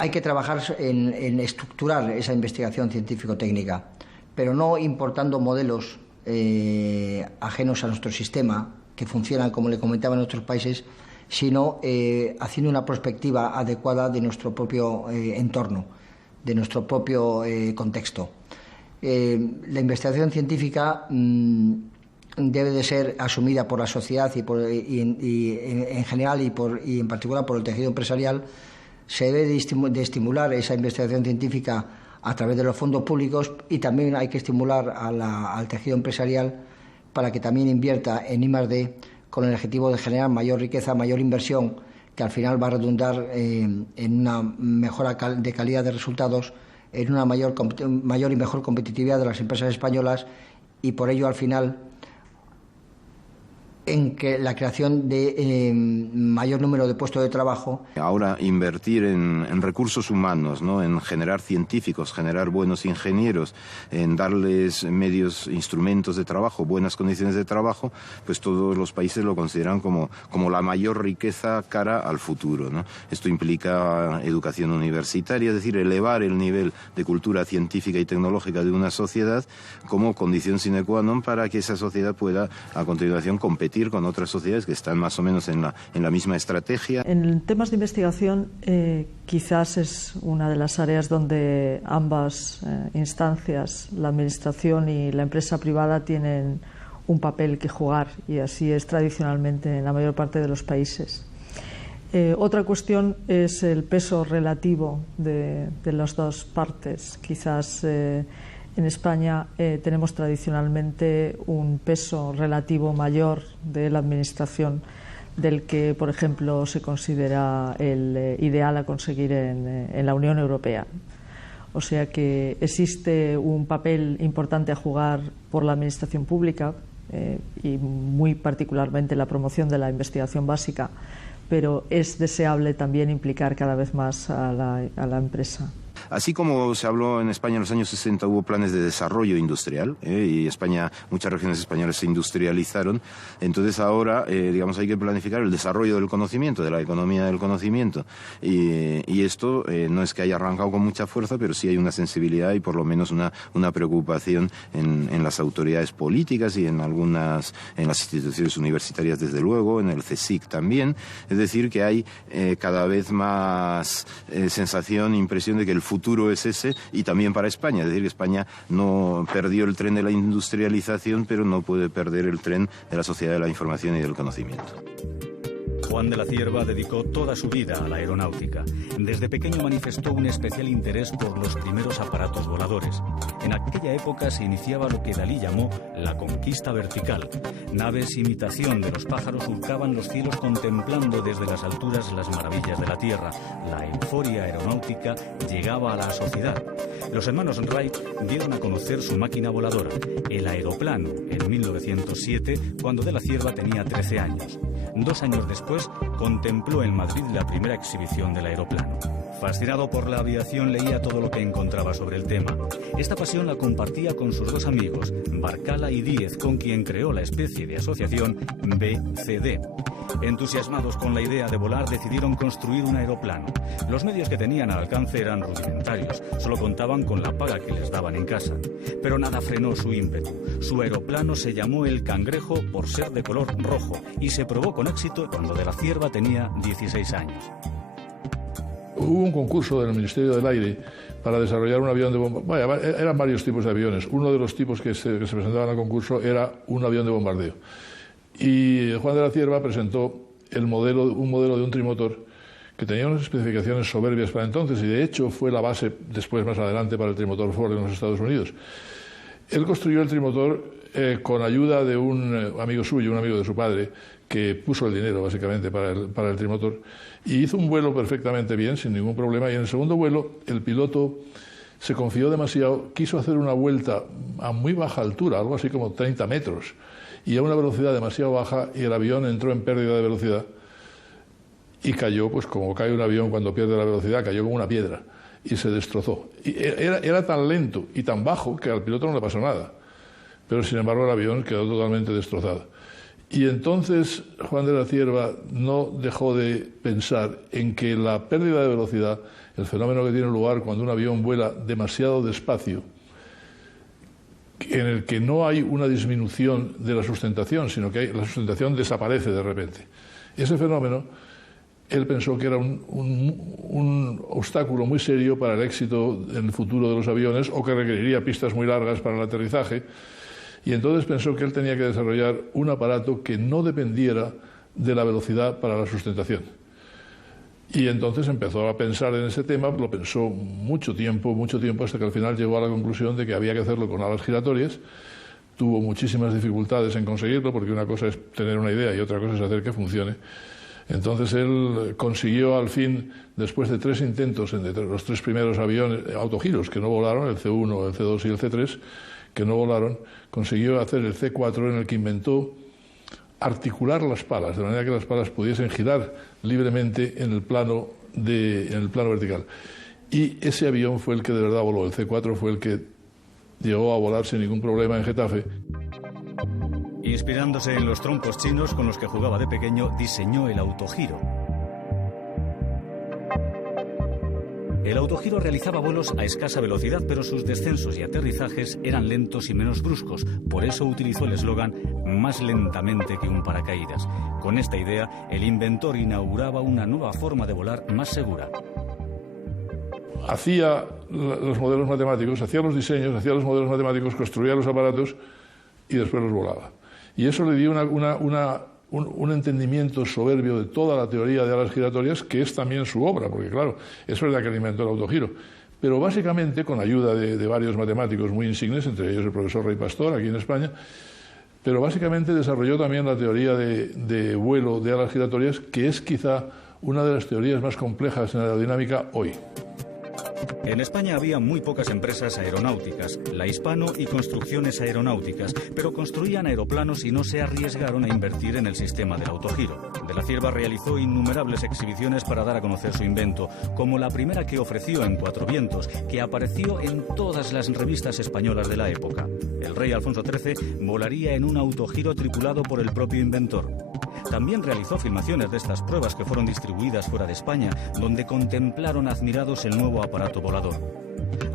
hay que trabajar en estructurar esa investigación científico-técnica, pero no importando modelos ajenos a nuestro sistema, que funcionan, como le comentaba, en otros países, sino haciendo una perspectiva adecuada de nuestro propio entorno, de nuestro propio contexto. La investigación científica debe de ser asumida por la sociedad y en general y en particular por el tejido empresarial. Se debe de estimular esa investigación científica a través de los fondos públicos, y también hay que estimular al tejido empresarial para que también invierta en I+D con el objetivo de generar mayor riqueza, mayor inversión, que al final va a redundar en una mejora de calidad de resultados, en una mayor y mejor competitividad de las empresas españolas, y por ello al final en que la creación de mayor número de puestos de trabajo. Ahora invertir en recursos humanos, ¿no? En generar científicos, generar buenos ingenieros, en darles medios, instrumentos de trabajo, buenas condiciones de trabajo, pues todos los países lo consideran como la mayor riqueza cara al futuro, ¿no? Esto implica educación universitaria, es decir, elevar el nivel de cultura científica y tecnológica de una sociedad como condición sine qua non para que esa sociedad pueda a continuación competir con otras sociedades que están más o menos en la misma estrategia. En temas de investigación quizás es una de las áreas donde ambas instancias, la administración y la empresa privada, tienen un papel que jugar, y así es tradicionalmente en la mayor parte de los países. Otra cuestión es el peso relativo de las dos partes. Quizás en España tenemos tradicionalmente un peso relativo mayor de la administración del que, por ejemplo, se considera el ideal a conseguir en la Unión Europea. O sea que existe un papel importante a jugar por la administración pública y muy particularmente la promoción de la investigación básica, pero es deseable también implicar cada vez más a la empresa. Así como se habló en España en los años 60, hubo planes de desarrollo industrial, y España, muchas regiones españolas se industrializaron. Entonces ahora, digamos, hay que planificar el desarrollo del conocimiento, de la economía del conocimiento. Y esto no es que haya arrancado con mucha fuerza, pero sí hay una sensibilidad y por lo menos una preocupación en las autoridades políticas y en las instituciones universitarias, desde luego, en el CSIC también. Es decir, que hay cada vez más sensación, impresión de que el futuro es ese, y también para España. Es decir, que España no perdió el tren de la industrialización, pero no puede perder el tren de la sociedad de la información y del conocimiento. Juan de la Cierva dedicó toda su vida a la aeronáutica. Desde pequeño manifestó un especial interés por los primeros aparatos voladores. En aquella época se iniciaba lo que Dalí llamó la conquista vertical. Naves imitación de los pájaros surcaban los cielos contemplando desde las alturas las maravillas de la tierra. La euforia aeronáutica llegaba a la sociedad. Los hermanos Wright dieron a conocer su máquina voladora, el aeroplano, en 1907, cuando de la Cierva tenía 13 años. 2 años después, contempló en Madrid la primera exhibición del aeroplano. Fascinado por la aviación, leía todo lo que encontraba sobre el tema. Esta pasión la compartía con sus 2 amigos, Barcala y Díez, con quien creó la especie de asociación BCD. Entusiasmados con la idea de volar, decidieron construir un aeroplano. Los medios que tenían al alcance eran rudimentarios, solo contaban con la paga que les daban en casa. Pero nada frenó su ímpetu. Su aeroplano se llamó el Cangrejo por ser de color rojo y se probó con éxito cuando de la Cierva tenía 16 años. Hubo un concurso del Ministerio del Aire para desarrollar un avión de bombardeo. Eran varios tipos de aviones. Uno de los tipos que se presentaban al concurso era un avión de bombardeo. Y Juan de la Cierva presentó un modelo de un trimotor que tenía unas especificaciones soberbias para entonces, y de hecho fue la base después, más adelante, para el trimotor Ford en los Estados Unidos. Él construyó el trimotor con ayuda de un amigo suyo, un amigo de su padre, que puso el dinero básicamente para el trimotor, y hizo un vuelo perfectamente bien, sin ningún problema. Y en el segundo vuelo el piloto se confió demasiado, quiso hacer una vuelta a muy baja altura, algo así como 30 metros, y a una velocidad demasiado baja, y el avión entró en pérdida de velocidad y cayó, pues como cae un avión cuando pierde la velocidad, cayó como una piedra y se destrozó. Y era tan lento y tan bajo que al piloto no le pasó nada, pero sin embargo el avión quedó totalmente destrozado. Y entonces Juan de la Cierva no dejó de pensar en que la pérdida de velocidad, el fenómeno que tiene lugar cuando un avión vuela demasiado despacio, en el que no hay una disminución de la sustentación, sino que la sustentación desaparece de repente. Ese fenómeno, él pensó que era un obstáculo muy serio para el éxito en el futuro de los aviones, o que requeriría pistas muy largas para el aterrizaje, y entonces pensó que él tenía que desarrollar un aparato que no dependiera de la velocidad para la sustentación. Y entonces empezó a pensar en ese tema, lo pensó mucho tiempo, hasta que al final llegó a la conclusión de que había que hacerlo con alas giratorias. Tuvo muchísimas dificultades en conseguirlo, porque una cosa es tener una idea y otra cosa es hacer que funcione. Entonces él consiguió al fin, después de 3 intentos entre los 3 primeros aviones autogiros que no volaron, el C1, el C2 y el C3, que no volaron, consiguió hacer el C4, en el que inventó articular las palas, de manera que las palas pudiesen girar libremente en el plano vertical. Y ese avión fue el que de verdad voló. El C4 fue el que llegó a volar sin ningún problema en Getafe. Inspirándose en los trompos chinos con los que jugaba de pequeño, diseñó el autogiro. El autogiro realizaba vuelos a escasa velocidad, pero sus descensos y aterrizajes eran lentos y menos bruscos. Por eso utilizó el eslogan "más lentamente que un paracaídas". Con esta idea, el inventor inauguraba una nueva forma de volar más segura. Hacía los modelos matemáticos, hacía los diseños, hacía los modelos matemáticos, construía los aparatos y después los volaba. Y eso le dio un entendimiento soberbio de toda la teoría de alas giratorias, que es también su obra, porque claro, es verdad que él inventó el autogiro, pero básicamente con ayuda de varios matemáticos muy insignes, entre ellos el profesor Rey Pastor, aquí en España, pero básicamente desarrolló también la teoría de vuelo de alas giratorias, que es quizá una de las teorías más complejas en aerodinámica hoy. En España había muy pocas empresas aeronáuticas, La Hispano y Construcciones Aeronáuticas, pero construían aeroplanos y no se arriesgaron a invertir en el sistema del autogiro. De la Cierva realizó innumerables exhibiciones para dar a conocer su invento, como la primera que ofreció en Cuatro Vientos, que apareció en todas las revistas españolas de la época. El rey Alfonso XIII volaría en un autogiro tripulado por el propio inventor. También realizó filmaciones de estas pruebas que fueron distribuidas fuera de España, donde contemplaron admirados el nuevo aparato volador.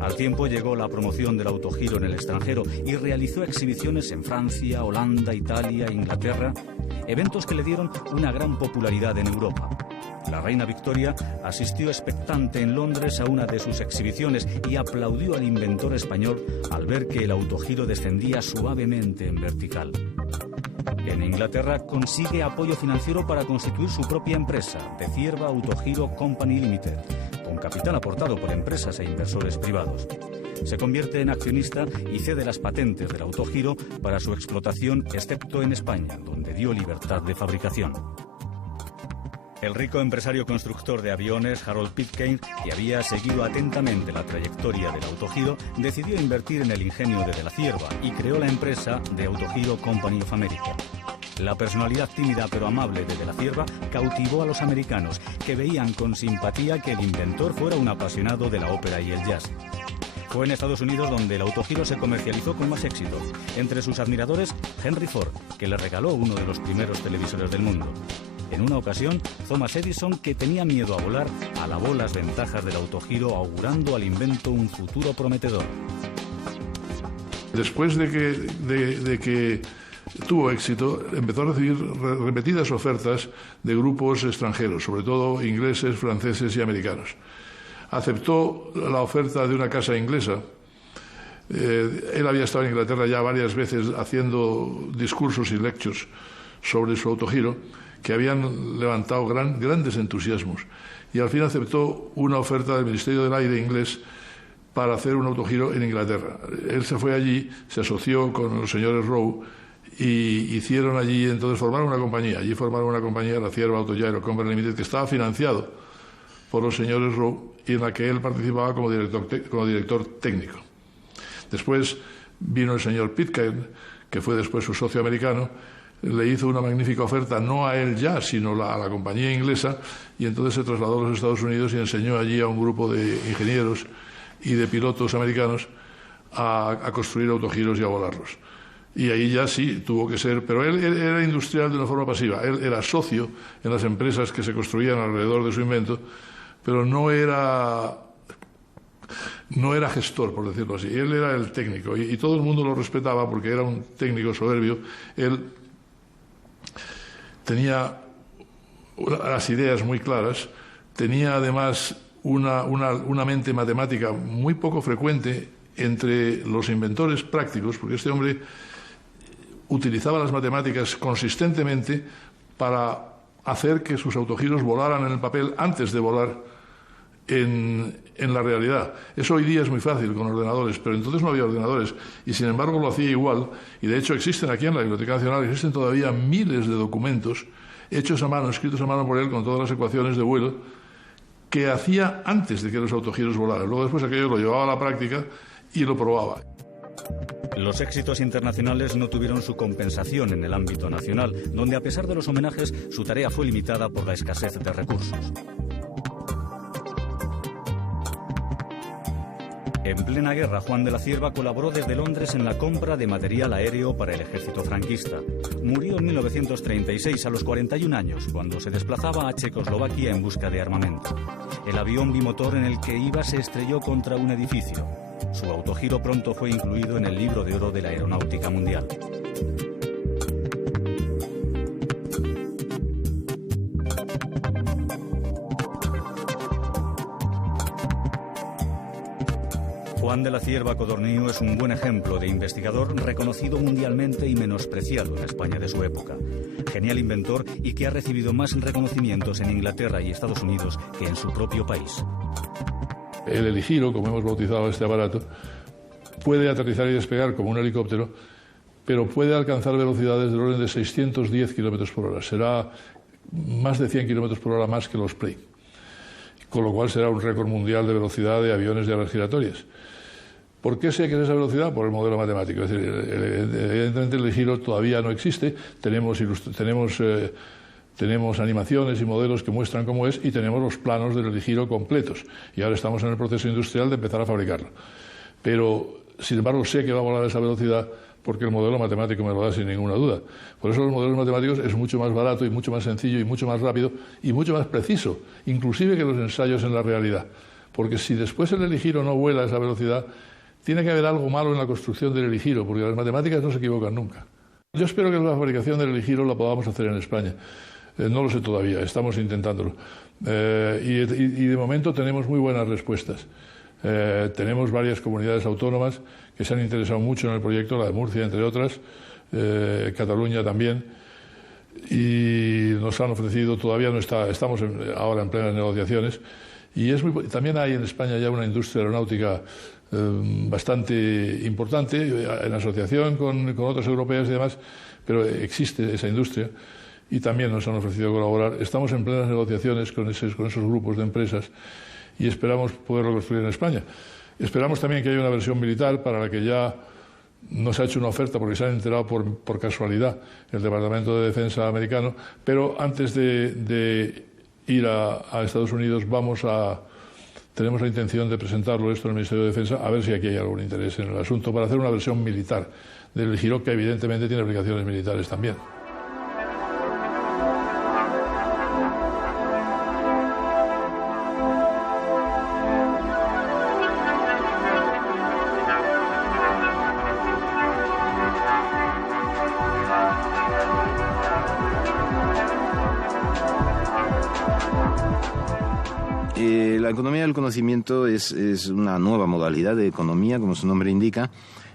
Al tiempo llegó la promoción del autogiro en el extranjero y realizó exhibiciones en Francia, Holanda, Italia, Inglaterra, eventos que le dieron una gran popularidad en Europa. La reina Victoria asistió expectante en Londres a una de sus exhibiciones y aplaudió al inventor español al ver que el autogiro descendía suavemente en vertical. En Inglaterra consigue apoyo financiero para constituir su propia empresa, De Cierva Autogiro Company Limited, con capital aportado por empresas e inversores privados. Se convierte en accionista y cede las patentes del autogiro para su explotación, excepto en España, donde dio libertad de fabricación. El rico empresario constructor de aviones, Harold Pitcairn, que había seguido atentamente la trayectoria del autogiro, decidió invertir en el ingenio de la Cierva y creó la empresa de Autogiro Company of America. La personalidad tímida pero amable de la Cierva cautivó a los americanos, que veían con simpatía que el inventor fuera un apasionado de la ópera y el jazz. Fue en Estados Unidos donde el autogiro se comercializó con más éxito. Entre sus admiradores, Henry Ford, que le regaló uno de los primeros televisores del mundo. En una ocasión, Thomas Edison, que tenía miedo a volar, alabó las ventajas del autogiro, augurando al invento un futuro prometedor. Después de que tuvo éxito, empezó a recibir repetidas ofertas de grupos extranjeros, sobre todo ingleses, franceses y americanos. Aceptó la oferta de una casa inglesa. Él había estado en Inglaterra ya varias veces haciendo discursos y lectures sobre su autogiro, que habían levantado grandes entusiasmos, y al fin aceptó una oferta del Ministerio del Aire inglés para hacer un autogiro en Inglaterra. Él se fue allí, se asoció con los señores Rowe y hicieron allí, entonces formaron una compañía. Allí formaron una compañía, la Cierva Autogyro Company Limited, que estaba financiado por los señores Rowe y en la que él participaba como director técnico. Después vino el señor Pitcairn, que fue después su socio americano, le hizo una magnífica oferta, no a él ya, sino a la compañía inglesa, y entonces se trasladó a los Estados Unidos y enseñó allí a un grupo de ingenieros y de pilotos americanos a construir autogiros y a volarlos. Y ahí ya sí, tuvo que ser, pero él era industrial de una forma pasiva, él era socio en las empresas que se construían alrededor de su invento, pero no era gestor, por decirlo así, él era el técnico y todo el mundo lo respetaba porque era un técnico soberbio. Él tenía las ideas muy claras, tenía además una mente matemática muy poco frecuente entre los inventores prácticos, porque este hombre utilizaba las matemáticas consistentemente para hacer que sus autogiros volaran en el papel antes de volar en la realidad. Eso hoy día es muy fácil con ordenadores, pero entonces no había ordenadores y sin embargo lo hacía igual. Y de hecho existen aquí en la Biblioteca Nacional, existen todavía miles de documentos hechos a mano, escritos a mano por él con todas las ecuaciones de vuelo que hacía antes de que los autogiros volaran. Luego después aquello lo llevaba a la práctica y lo probaba. Los éxitos internacionales no tuvieron su compensación en el ámbito nacional, donde a pesar de los homenajes, su tarea fue limitada por la escasez de recursos. En plena guerra, Juan de la Cierva colaboró desde Londres en la compra de material aéreo para el ejército franquista. Murió en 1936 a los 41 años, cuando se desplazaba a Checoslovaquia en busca de armamento. El avión bimotor en el que iba se estrelló contra un edificio. Su autogiro pronto fue incluido en el libro de oro de la aeronáutica mundial. Juan de la Cierva Codorníu es un buen ejemplo de investigador reconocido mundialmente y menospreciado en España de su época. Genial inventor y que ha recibido más reconocimientos en Inglaterra y Estados Unidos que en su propio país. El heligiro, como hemos bautizado este aparato, puede aterrizar y despegar como un helicóptero, pero puede alcanzar velocidades del orden de 610 km por hora. Será más de 100 km por hora más que los Prey, con lo cual será un récord mundial de velocidad de aviones de alas giratorias. ¿Por qué sé que es esa velocidad? Por el modelo matemático. Es decir, evidentemente el heligiro todavía no existe, tenemos animaciones y modelos que muestran cómo es y tenemos los planos del heligiro completos. Y ahora estamos en el proceso industrial de empezar a fabricarlo. Pero, sin embargo, sé que va a volar a esa velocidad porque el modelo matemático me lo da sin ninguna duda. Por eso los modelos matemáticos es mucho más barato y mucho más sencillo y mucho más rápido y mucho más preciso, inclusive que los ensayos en la realidad. Porque si después el heligiro no vuela a esa velocidad, tiene que haber algo malo en la construcción del heligiro, porque las matemáticas no se equivocan nunca. Yo espero que la fabricación del heligiro la podamos hacer en España. No lo sé todavía, estamos intentándolo. Y de momento tenemos muy buenas respuestas. Tenemos varias comunidades autónomas que se han interesado mucho en el proyecto, la de Murcia, entre otras, Cataluña también, y nos han ofrecido, todavía no está, estamos ahora en plenas negociaciones, y también hay en España ya una industria aeronáutica bastante importante, en asociación con otras europeas y demás, pero existe esa industria y también nos han ofrecido colaborar. Estamos en plenas negociaciones con esos grupos de empresas y esperamos poderlo construir en España. Esperamos también que haya una versión militar para la que ya nos ha hecho una oferta porque se han enterado por casualidad el Departamento de Defensa americano, pero antes de ir a Estados Unidos tenemos la intención de presentarlo esto en el Ministerio de Defensa, a ver si aquí hay algún interés en el asunto, para hacer una versión militar del heligiro que evidentemente tiene aplicaciones militares también. La economía del conocimiento es una nueva modalidad de economía, como su nombre indica,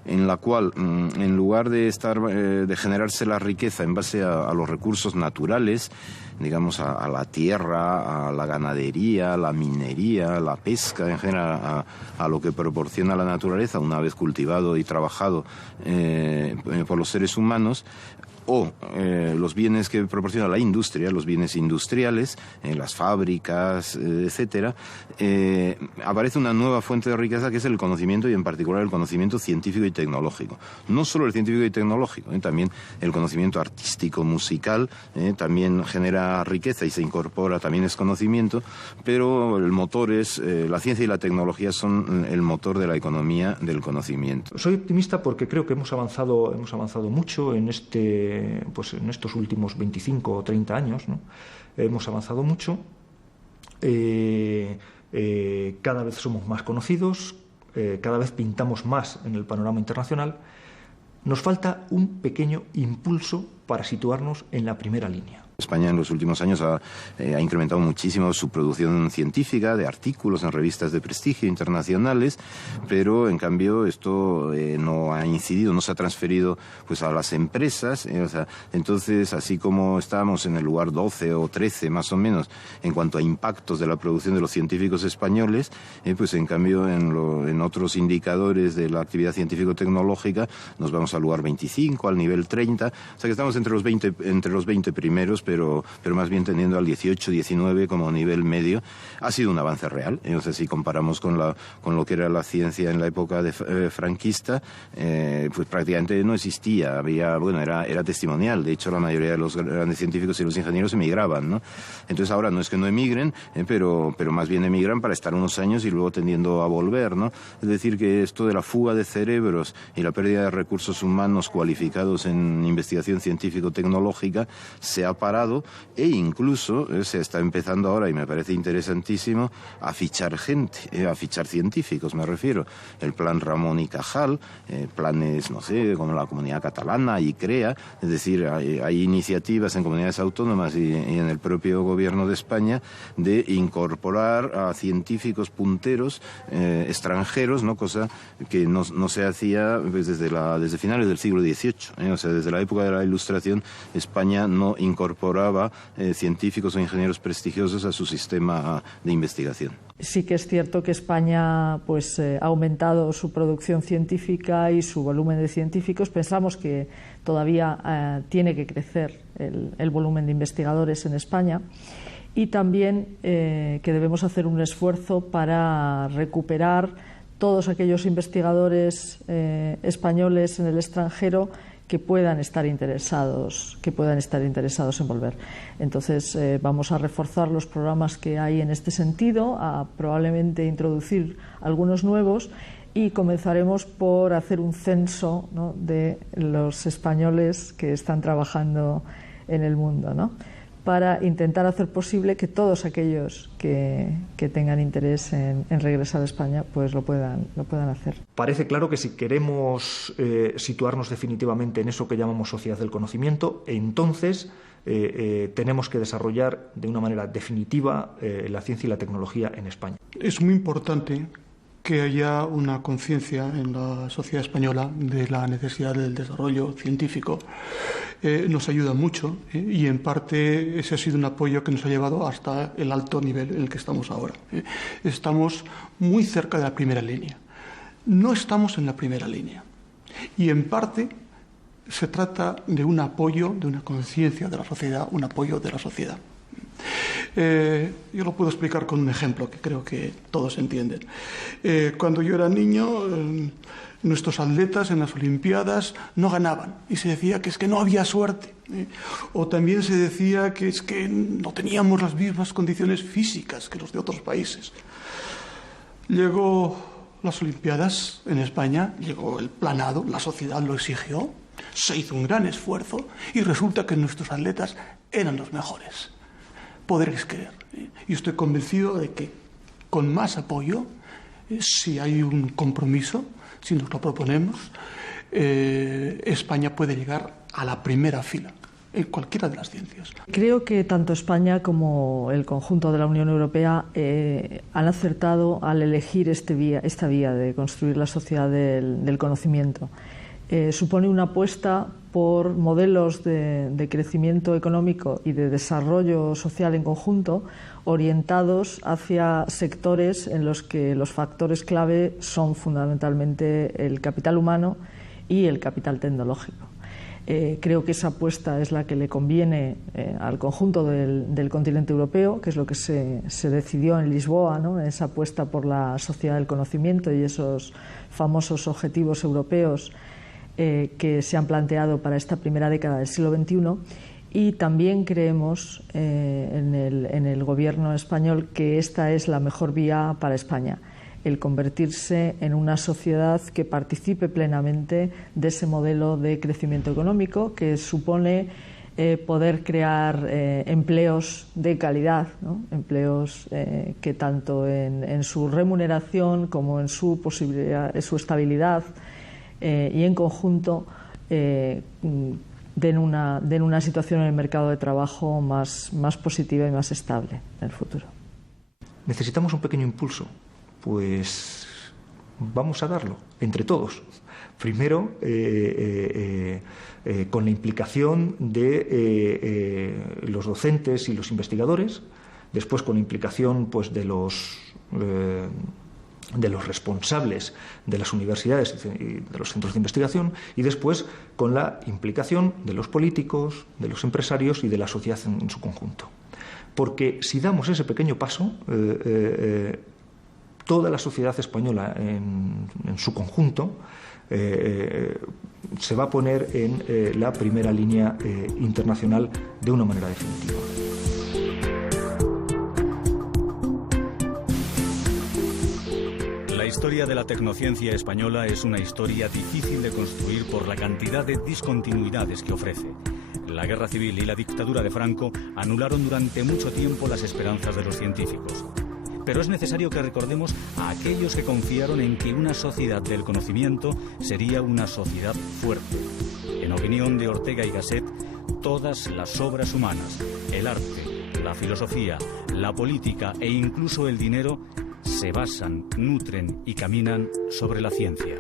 en la cual, en lugar de generarse la riqueza en base a los recursos naturales, digamos a la tierra, a la ganadería, a la minería, a la pesca, en general a lo que proporciona la naturaleza una vez cultivado y trabajado por los seres humanos, o los bienes que proporciona la industria, los bienes industriales, las fábricas, etcétera, aparece una nueva fuente de riqueza que es el conocimiento, y en particular el conocimiento científico y tecnológico. No solo el científico y tecnológico, también el conocimiento artístico, musical, también genera riqueza y se incorpora, también es conocimiento, pero el motor es, la ciencia y la tecnología son el motor de la economía del conocimiento. Soy optimista porque creo que hemos avanzado mucho en estos últimos 25 o 30 años, ¿no? Hemos avanzado mucho, cada vez somos más conocidos, cada vez pintamos más en el panorama internacional. Nos falta un pequeño impulso para situarnos en la primera línea. España en los últimos años ha incrementado muchísimo su producción científica de artículos en revistas de prestigio internacionales, pero en cambio esto no ha incidido, no se ha transferido pues a las empresas, entonces así como estamos en el lugar 12 o 13 más o menos en cuanto a impactos de la producción de los científicos españoles, pues en cambio en otros indicadores de la actividad científico-tecnológica nos vamos al lugar 25, al nivel 30, o sea que estamos entre los 20 primeros, pero más bien tendiendo al 18, 19 como nivel medio. Ha sido un avance real. Entonces, si comparamos con lo que era la ciencia en la época franquista, pues prácticamente no existía. Era testimonial. De hecho, la mayoría de los grandes científicos y los ingenieros emigraban, ¿no? Entonces, ahora no es que no emigren, pero más bien emigran para estar unos años y luego tendiendo a volver, ¿no? Es decir, que esto de la fuga de cerebros y la pérdida de recursos humanos cualificados en investigación científico-tecnológica se ha parado, e incluso se está empezando ahora, y me parece interesantísimo, a fichar gente, a fichar científicos, me refiero. El plan Ramón y Cajal, planes, no sé, como la Comunidad Catalana y CREA, es decir, hay iniciativas en comunidades autónomas y en el propio gobierno de España de incorporar a científicos punteros extranjeros, ¿no? Cosa que no se hacía pues, desde finales del siglo XVIII, o sea, desde la época de la Ilustración, España no incorporaba científicos o ingenieros prestigiosos a su sistema de investigación. Sí que es cierto que España pues, ha aumentado su producción científica y su volumen de científicos. Pensamos que todavía tiene que crecer el volumen de investigadores en España, y también que debemos hacer un esfuerzo para recuperar todos aquellos investigadores españoles en el extranjero que puedan estar interesados en volver. Entonces vamos a reforzar los programas que hay en este sentido, a probablemente introducir algunos nuevos, y comenzaremos por hacer un censo, ¿no?, de los españoles que están trabajando en el mundo, ¿no?, para intentar hacer posible que todos aquellos que tengan interés en regresar a España pues lo puedan hacer. Parece claro que si queremos situarnos definitivamente en eso que llamamos sociedad del conocimiento, entonces tenemos que desarrollar de una manera definitiva la ciencia y la tecnología en España. Es muy importante que haya una conciencia en la sociedad española de la necesidad del desarrollo científico. Nos ayuda mucho y en parte ese ha sido un apoyo que nos ha llevado hasta el alto nivel en el que estamos ahora. Estamos muy cerca de la primera línea. No estamos en la primera línea y en parte se trata de un apoyo, de una conciencia de la sociedad, un apoyo de la sociedad. Yo lo puedo explicar con un ejemplo que creo que todos entienden. Cuando yo era niño, nuestros atletas en las Olimpiadas no ganaban y se decía que es que no había suerte. O también se decía que es que no teníamos las mismas condiciones físicas que los de otros países. Llegó las Olimpiadas en España, llegó el planado, la sociedad lo exigió, se hizo un gran esfuerzo y resulta que nuestros atletas eran los mejores. Podréis creer. Yo estoy convencido de que con más apoyo, si hay un compromiso, si nos lo proponemos, España puede llegar a la primera fila en cualquiera de las ciencias. Creo que tanto España como el conjunto de la Unión Europea han acertado al elegir esta vía de construir la sociedad del conocimiento. Supone una apuesta por modelos de crecimiento económico y de desarrollo social en conjunto orientados hacia sectores en los que los factores clave son fundamentalmente el capital humano y el capital tecnológico. Creo que esa apuesta es la que le conviene al conjunto del continente europeo, que es lo que se decidió en Lisboa, ¿no? Esa apuesta por la sociedad del conocimiento y esos famosos objetivos europeos que se han planteado para esta primera década del siglo XXI. Y también creemos en el gobierno español que esta es la mejor vía para España, el convertirse en una sociedad que participe plenamente de ese modelo de crecimiento económico que supone poder crear empleos de calidad, ¿no? Empleos que tanto en su remuneración como en su posibilidad, su estabilidad y en conjunto den una situación en el mercado de trabajo más positiva y más estable en el futuro. Necesitamos un pequeño impulso. Pues vamos a darlo entre todos. Primero, con la implicación de los docentes y los investigadores, después con la implicación pues, de los responsables de las universidades y de los centros de investigación, y después con la implicación de los políticos, de los empresarios y de la sociedad en su conjunto. Porque si damos ese pequeño paso, toda la sociedad española en su conjunto se va a poner en la primera línea internacional de una manera definitiva. La historia de la tecnociencia española es una historia difícil de construir por la cantidad de discontinuidades que ofrece. La guerra civil y la dictadura de Franco anularon durante mucho tiempo las esperanzas de los científicos. Pero es necesario que recordemos a aquellos que confiaron en que una sociedad del conocimiento sería una sociedad fuerte. En opinión de Ortega y Gasset, todas las obras humanas, el arte, la filosofía, la política e incluso el dinero se basan, nutren y caminan sobre la ciencia.